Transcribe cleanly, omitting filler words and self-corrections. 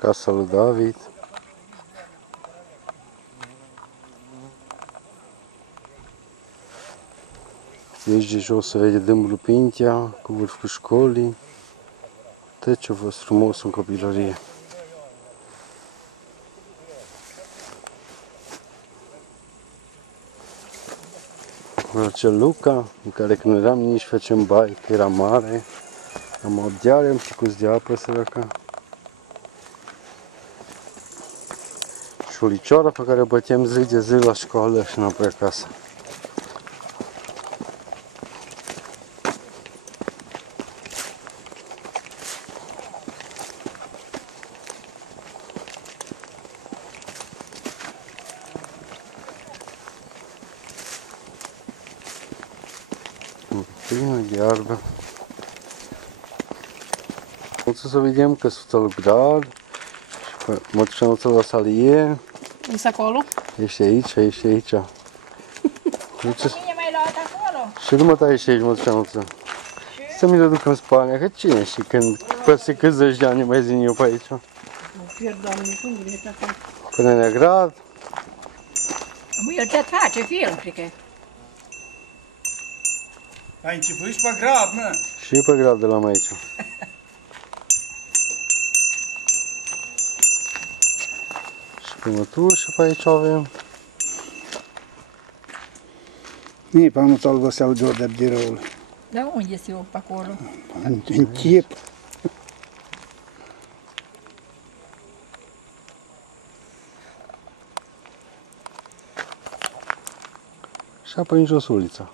Casa lui David. De aici de jos se vede dâmbul Pintea cu vârful școlii. Tot ce a fost frumos în copilărie. Acel Luca, în care când eram nici facem baie, că era mare. Am abdeare, am picus de apă, săraca. Șulicioara pe care o băteam zi de zi la școală și înapoi acasă. Plină de iarbă. Să vedem că sunt la grad. Mătușanuța la salie. Ești acolo? Ești aici, ești aici. Cine mai luat acolo? Și nu mă tai ești aici, mătușanuța. Să mi le duc în Spania, că cine și când, peste câți zeci de ani mai zin eu pe aici. Pierd, Doamne, cum e acolo? Până în grad. El te face film, cred că. Ai închipuit și pe grad, mă? Și pe grad de la mai aici. Și pe mătușă pe aici avem. Nici pe anul ăsta se aude de biroul. Dar unde este eu pe acolo? În chip. Și apoi în jos ulița.